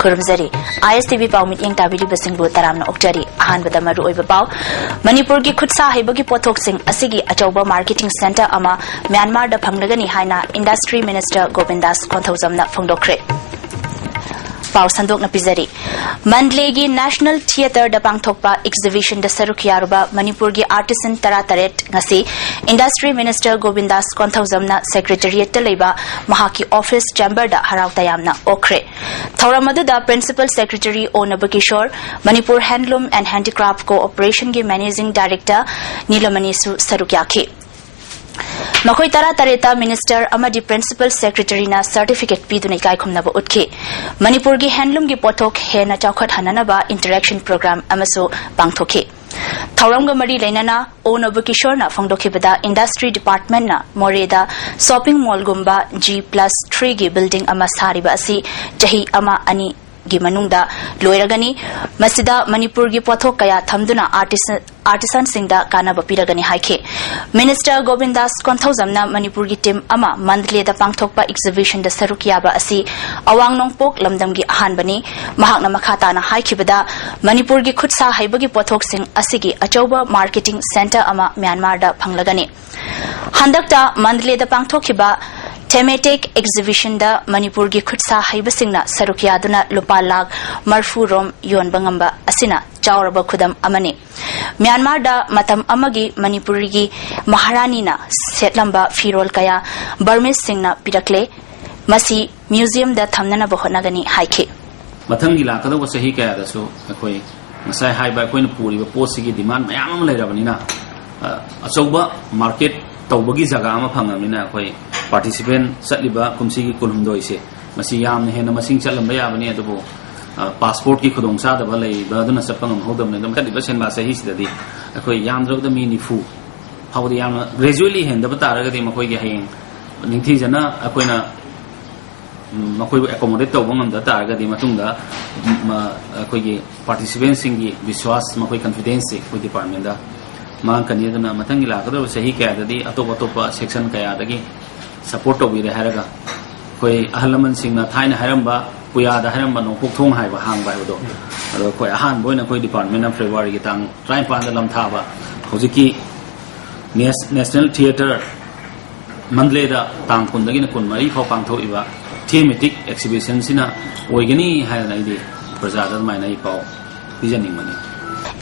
Kurumzari, ISTV Pau Meeting Tabidi Basingbu Taramna Oktari, Ahan Badamaru Ibapau, Manipur Gi Kutsa Hibagi Potok Sing, Asigi, Ajoba Marketing Center Ama, Myanmar da Panglagani Haina, Industry Minister Govindas Konthozamna Fongdokre. Pau Sandok na Pizari. Mandlegi National Theatre da Pangthokpa Exhibition da Sarukyaruba Manipur gi Artisan Tarataret ngasi Industry Minister Govindas Konthozamna Secretariat da leba mahaki office chamber da harau tayamna okre. Thauramadu da Principal Secretary O Nabakishore, Manipur Handloom and Handicraft Cooperation gi Managing Director Nilamanisu Sarukyaki. Makoi tara tareta minister amadi principal secretary na certificate pidunai kai khumnaba utki Manipur gi handloom gi pothok hena chawkhat hananaba interaction program amaso pangthoki Thauramga mari lainana O Nabakishore na phongdokhibada industry department na Moreda shopping mall gumba G+3 gi building ama sariba asi jahi ama ani gi manungda loiragani masida Manipur gi pothok kaya thamduna artisan singda kanaba piragani haike Minister Govindas Konthozamna Manipur gi team ama mandle da pangthokpa exhibition da sarukyaba asi awang nongpok lamdam gi ahanbani mahakna makhata na haikibada Manipur gi khutsa haibagi pothok sing asigi achoba marketing center ama Myanmar da phanglagani handakta mandle da pangthokhiba Thematic exhibition da Manipur gi khutsa haibasingna sarukyaduna lupa lag marfu rom yon bangamba asina chawraba khudam amani Myanmar da matam amagi Manipuri gi Maharani na setlamba firol kaya Burmese singna pirakle masi museum da thamnana bohonagani haike mathangi lakada wa sahi kaya da so akoi masai haiba koina puri ba posi gi demand mayam am leirabani na achoba market tawbagi jaga ama phangamina akoi participant satliba kumsi gi kulhumdoi se masi yamna hena masing chatlamba yabani adubo passport ki khudongsa da balai ba duna sapangam hodam ne dam kadiba sen ba sahi sidadi akoi yamdrog da mi nifu hawdi yam gradually henda ba taraga di makoi gi hayeng ningthi jana akoina makoi accommodate tawba ngam da taraga di matungda akoi gi participant singi biswas makoi confidence ko department da mang kani dana matangi lakada sahi kaya da di atopa section kaya da gi support to be the haraga koi ahalaman singna thaina haramba puya da haramba no pukthong haiba hang bai do koi ahan boina koi department of February gi tang try pan da lam thaba hojiki National Theatre mandle da tang kun da gi na kun mari pho pang tho iba thematic exhibition sina oigani haina idi praja da mai nai pau bijaning mani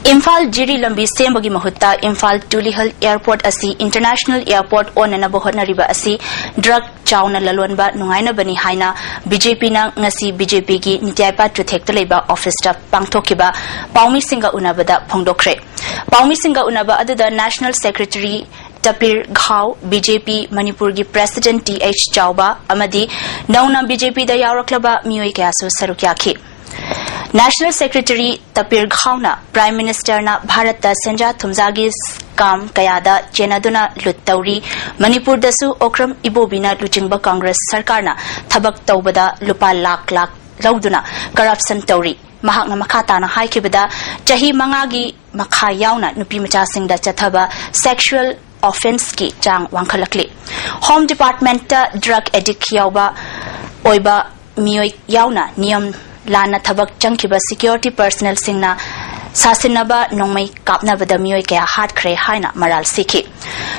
Imphal Jiri Lambi Sembagi Mahutta Imphal Tulihal Airport asi International Airport onana bohona riba asi drug chawna lalonba nungaina bani haina BJP na ngasi BJP gi nityaipa tuthekta leba office staff pangthokiba Paumi Singa unabada phongdokre Paumi Singa unaba aduda National Secretary Tapir Ghau BJP Manipur gi President TH Chauba amadi nauna BJP da yawraklaba miyoi kyasu sarukyaki National Secretary Tapir Ghauna Prime Minister na Bharat da Senja Thumzagi Kam Kayada Chenaduna Luttauri Manipur dasu Okram Ibobina Luchingba Congress Sarkarna Thabak Taubada Lupa Lak Lauduna Corruption Tauri Mahakna Makata na Haikibada Jahi Mangagi Makha Yauna Nupi Macha Singda Chathaba Sexual Offense Ki Chang Wangkhalakli Home Department Drug Addict Yauba Oiba Miyoi Yauna Niyam Lana Thabak Changkiba security personnel singna Sasinaba Nongmai Kapnabada Miyoi Kaya Hat Kre Haina Maral Siki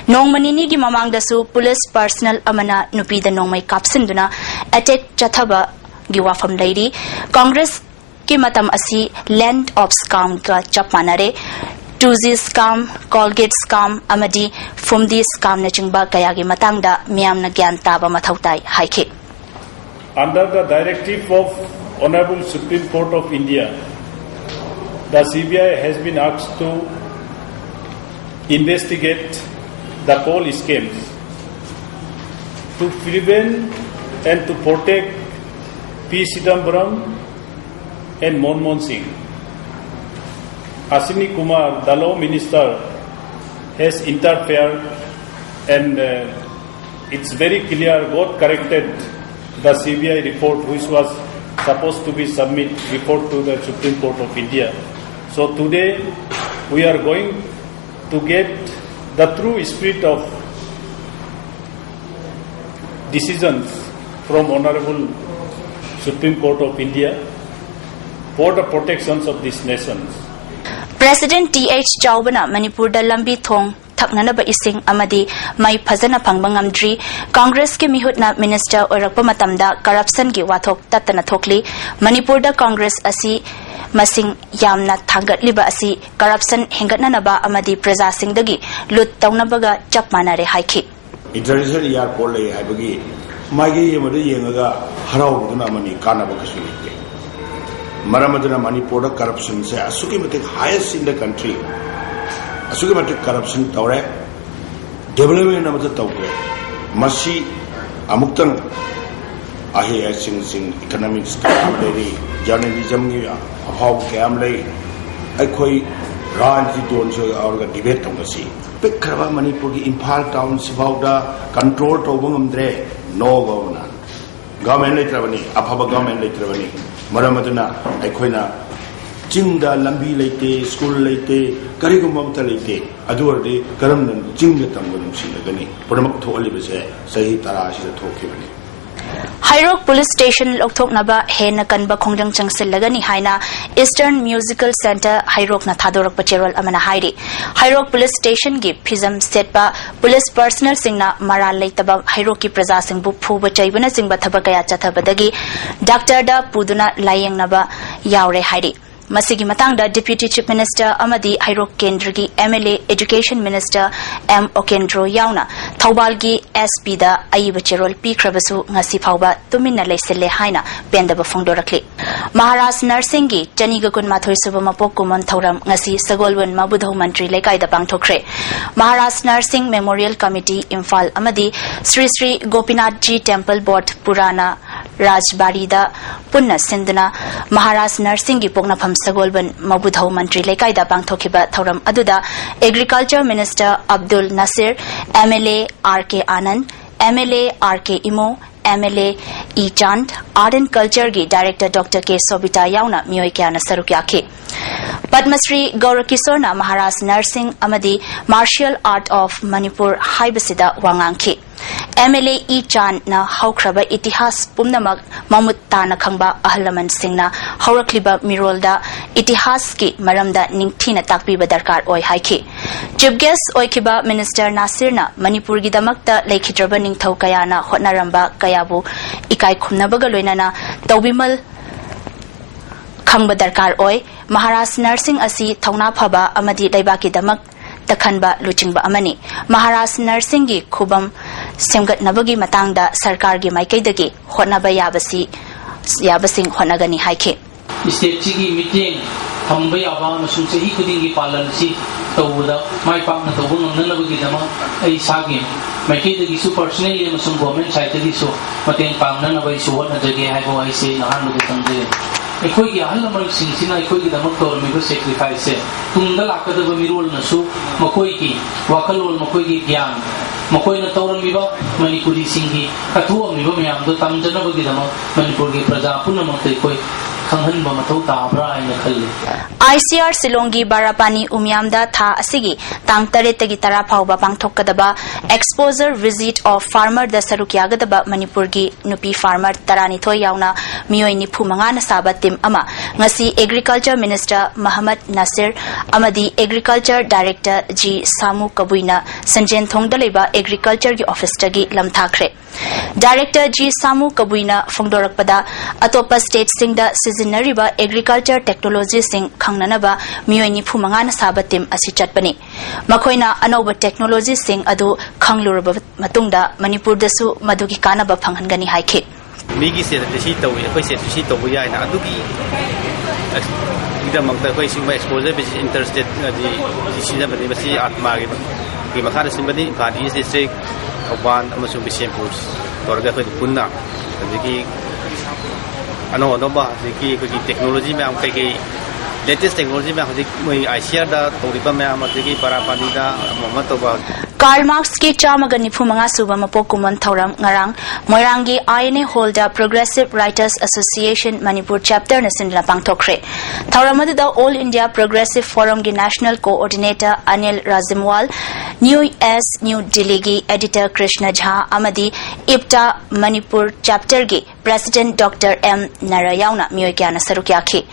Nongmanini gi Mamang dasu police personnel amana nupi da Nongmai Kapsinduna attack Chathaba Giwafam lady Congress ki matam asi land of scam ka chapmanare 2G scam Colgate scam amadi Fumdi scam na chingba kaya gi matangda miyam na gyan taba mathautai haike Under the directive of Honorable Supreme Court of India, the CBI has been asked to investigate the coal schemes to prevent and to protect P. Chidambaram and Manmohan Singh. Ashwini Kumar, the law minister, has interfered and it's very clear, God corrected the CBI report which was supposed to be submitted report to the Supreme Court of India. So today we are going to get the true spirit of decisions from Honorable Supreme Court of India for the protections of these nations. President T.H. Chaubana Manipur da lambi thong thaknanaba ising amadi mai phajana phangba ngamdri Congress ke mihutna minister oirakpa matamda corruption gi wathok tatana thokli Manipur da Congress asi masing yamna thangatliba asi corruption hengatnanaba amadi praja singdagi lut tawnabaga chap manare haiki international airport lay habagi magi yemadu yengaga harawduna mani kanaba kasulite maramaduna Manipur da corruption se asuki matik highest in the country asuki matik corruption tawre development amata tawre masi amuktang ahe sing economics lay journalism gi how cam lay akhoi ranji don so aur debate tawasi pikraba Manipur gi Imphal town sibauda control tawbung amdre no government lay trabani afaba government lay trabani maramaduna aikoina jingda lambi leite school leite karigum amta leite aduwardi karamna jingda tamgunum silagani puramak thoalibase sahi tarashi da thokibani Hairok Police Station lokthok naba hena kanba khongjang changsilagani haina Eastern Musical Center Hairok na thadorak pacherol amana hairi Hairok Police Station gi phizam setpa police personnel singna maral leitaba Hairok ki praja singbu phuba chaibana singba thabakaya chathabadagi doctor da puduna layeng naba yaure hairi Masigi matangda Deputy Chief Minister Amadi Hairok Kendra gi MLA Education Minister M Okendro yauna Thobal gi SP da aiba cherol pi khrabasu ngasi phawba tuminna leiselle haina pendaba phongdorakli Maharashtra Nursing gi Chaniga kun mathoi suba mapok kumon thoram ngasi sagolwan mabudho mantri lekai da pangthokre Maharashtra Nursing Memorial Committee Imphal Amadi Sri Gopinath Ji Temple Board Purana Rajbari da punna sinduna Maharashtra Nursing gi pokna pham sagolban mabudho mantri lekai da pangthokiba thoram aduda Agriculture Minister Abdul Nasir MLA RK Anand MLA RK Imo MLA E Chand Art and Culture gi Director Dr K Sobita yauna mioi kya na sarukyake Padmasri GURUKUL na Maharashtra Nursing Amadi Martial Art of Manipur haibasida wangangki MLA E Chan na haukraba itihas pumnamak mamut tana khangba ahlaman singna haurakliba mirolda itihas ki maramda ningthina takpiba darkar oi haiki Chief Guest oikiba Minister Nasir na Manipur gi damakta lekhidraba ningthau kaya na hotnaramba kayabu ikai khumnabaga loinana tawbimal khangba darkar oi Maharashtra Nursing asi thauna phaba amadi daibaki damak takhanba luchingba amani Maharashtra Nursing gi khubam semgat nabagi matangda sarkar gi maikaidagi hotnaba yabasing hotnagani haike state gi meeting thamba yaba masung sehi khudingi palan si tawda mai pak na tawung nanabagi dama ai sagi maikaidagi su personally masung government side gi so mateng pang nanabai su hotna jage haibo ai se nahan lu tangde ekoi gi ahlamar singsina ekoi gi damak tor mi go sacrifice se tungda lakadaba mirol nasu makoi gi wakalol makoi gi gyan makoi na tawram mi ba Manipuri singhi kathuwa mi ba myam do tamjana ba gi damak Manipur gi praja punna makoi koi khanghan ba mathau ta bra aina khalli ICR Silongi Barapani Umyamda tha asigi tang tare tagi tara phawba pangthokadaba exposure visit of farmer da sarukyagadaba Manipur gi nupi farmer tarani thoi yauna mioi ni phumanga na saba tim ama ngasi Agriculture Minister Muhammad Nasir amadi Agriculture Director G Samu Kabuina Sanjen Thongda leba Agriculture gi office tagi lamthakre Director G Samu Kabuina phongdorakpada atopa state singda sizinariba agriculture technology sing khangnanaba mioi ni phumanga na saba tim asi chatpani makhoina anoba technology sing adu khangluraba matungda Manipur dasu madugi kanaba phanghangani haike migi se si tawi khoi se si tawi ya na adugi ida makta khoi sing ba exposure be interested di si da be si atma gi makhara simbani badi district awan amasung bisempur torga khoi punna adigi ano ba ki technology me am kai latest technology me hoji ICR da toriba me am adigi parapani da moment ba Karl Marx ki chamaga nifu manga suba mapok kuman thoram ngarang Moirangi INA holder Progressive Writers Association Manipur chapter na sindla pangthokre. Thoramadu da All India Progressive Forum gi National Coordinator Anil Razimwal, New Delhi gi Editor Krishna Jha amadi IPTA Manipur chapter gi President Dr. M. Narayana Myoikya na sarukyakhi.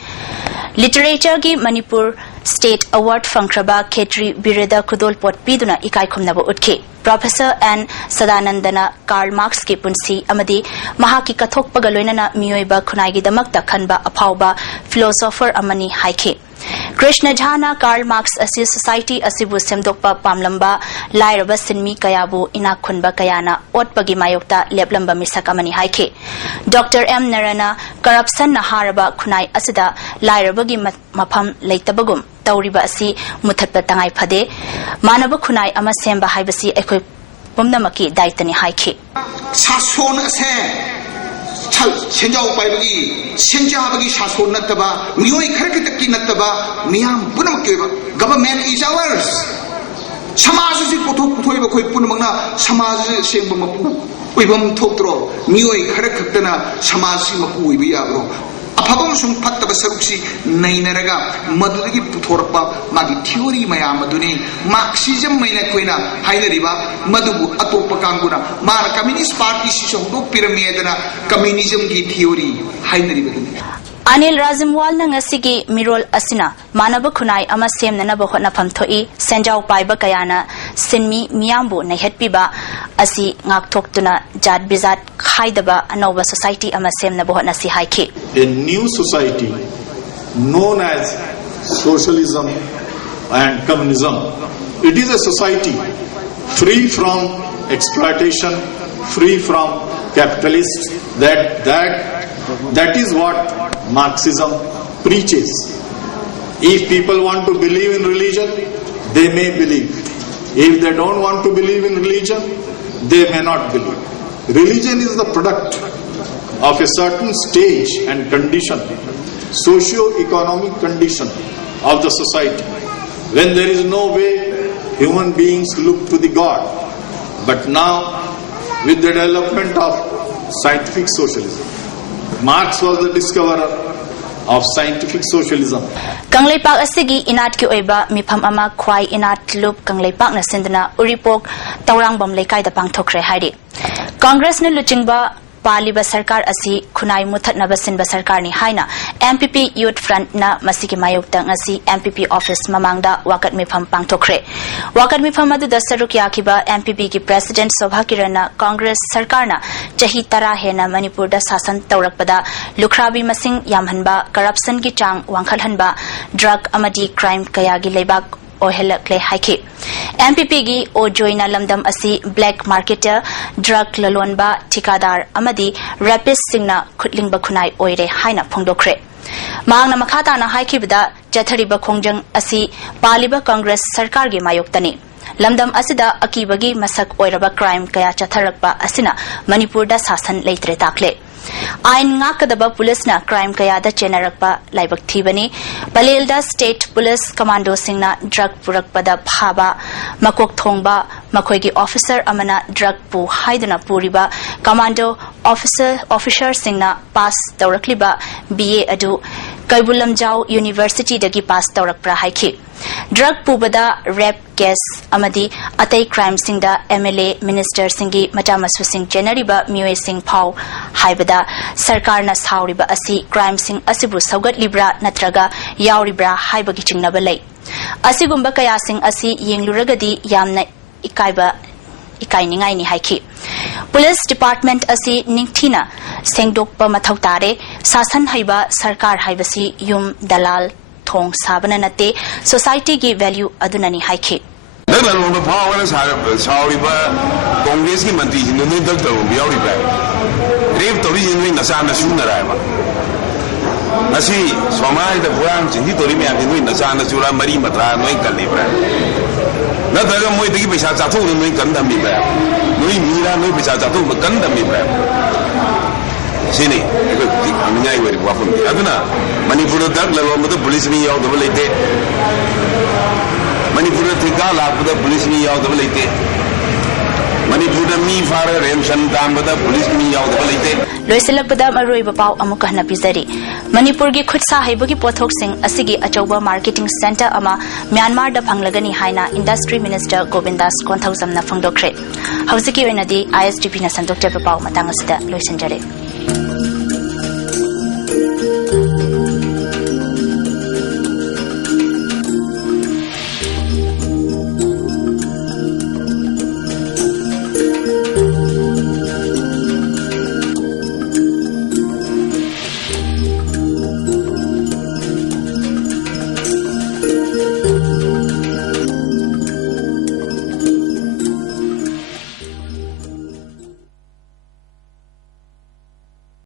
Literature gi Manipur State Award Fankraba Ketri Bireda Kudol Pot Piduna Ikai Kumnabo Utke. Professor N. Sadanandana Karl Marx ki punsi amadi mahaki kathok pagaloinana miyoiba khunai damakta khanba apauba philosopher amani haike. Krishna Jhana Karl Marx asi society asibu semdokpa pamlamba lairaba sinmi kayabu inakhunba kayana otpagi mayokta leplamba misak amani haike. Dr. M. Narana corruption na haraba khunai asida lairabagi mafam leitabagum tauriba asi muthatpa tangai phade manaba khunai ama semba haibasi ekhoi pumnamaki daitani haike. 사손 세 senjau pai bagi senja bagi sason nataba mioi kharake takki nataba miam punam ke government is ours samaj si pothok pothoi ba khoi punamna samaj sengba mapu oibam thotro mioi kharak khaktana samaj si mapu oibi yabro afabam sung phattaba saruksi nainaraga madudagi puthorpa magi theory mayam aduni marxism maina koina hainariba madubu atopa kanguna mar communist party si songdo pyramidana communism gi theory hainariba Anil Razimwal na ngasigi mirol asina manaba khunai ama semnana ba hotna phamthoi senjau paiba kayana sinmi miyambu naihetpiba asi ngakthokuna jat bizat khaidaba anoba society ama semna ba hotna si haike. A new society known as socialism and communism. It is a society free from exploitation, free from capitalists. That is what Marxism preaches. If people want to believe in religion, they may believe. If they don't want to believe in religion, they may not believe. Religion is the product of a certain stage and condition, socio-economic condition of the society, when there is no way human beings look to the God. But now, with the development of scientific socialism, Marx was the discoverer of scientific socialism. Kangleipak asigi inat ki oiba mifam ama khwai inat lup kangleipak na sindana uripok tawrangbam leikai da pangthokre hairi. Congress na luchingba paliba sarkar asi khunai muthatnaba sinba sarkar ni haina MPP Youth Front na masigi mayokta ngasi MPP office mamangda wakat mifam pangthokre. Wakat mifam adu da sarukya kiba MPP ki President Sobha Kirana Congress sarkar na chahi tara hena Manipur da sasan tawrakpada lukhrabi masing yamhanba corruption ki chang wangkhalhanba drug amadi crime kaya gi leibak ohelakle haike. MPP gi o joina lamdam asi black marketer drug lalonba tikadar amadi rapist singna khutlingba khunai oire haina phongdokre. Maangna makhata na haikibda jathariba khongjang asi paliba Congress sarkar gi mayoktani. Lamdam asida akibagi masak oiraba crime kaya chatharakpa asina Manipur da sasan leitre takle. Ain ngakadaba police na crime kaya da chenarakpa laibak thibani Palelda State Police Commando singna drug purakpada phaba makok thongba makoigi officer amana drug pu haiduna puriba commando officer singna pass tawrakliba BA adu Kaibulamjau University dagi pass tawrakpra haiki. Drug pubada rape case amadi atai crime singda MLA minister singi matamasu sing generiba miwe sing pau haibada sarkar na sauriba asi crime sing asibu saugat libra natraga yauribra haibagi chingnaba lei. Asigumba kaya sing asi yengluragadi yamna ikainingai ni haiki. Police Department asi ningthina sengdokpa mathau tare sasan haiba sarkar haibasi yum dalal thong sabana nate society gi value adunani haike. Naglalong na power sa sauriba Congress ki mantri hin ne dagdar biyauri ba rep tori hin na sa na sunara ba asi somai da buang jindi tori me andi na sa na sura mari matra noi kalli bra na daga moi digi paisa jatho noi kan dam mi ba noi mira noi paisa jatho kan dam mi ba sini ko aminai wari wa fun aduna Manipur da lalong da police mi yaw da lete Manipur thika lakpada police ni yaudaba leite. Manipur mi fara remshan tambada police ni yaudaba leite. Loisilakpada maroi bapau amuka hna pizari. Manipur gi khutsa haibagi pothok sing asigi achauba marketing center ama Myanmar da phanglagani haina Industry Minister Govindas Konthausam na phangdokre. Hausiki oinadi ISTV na sandokte bapau matang asida loisanjare.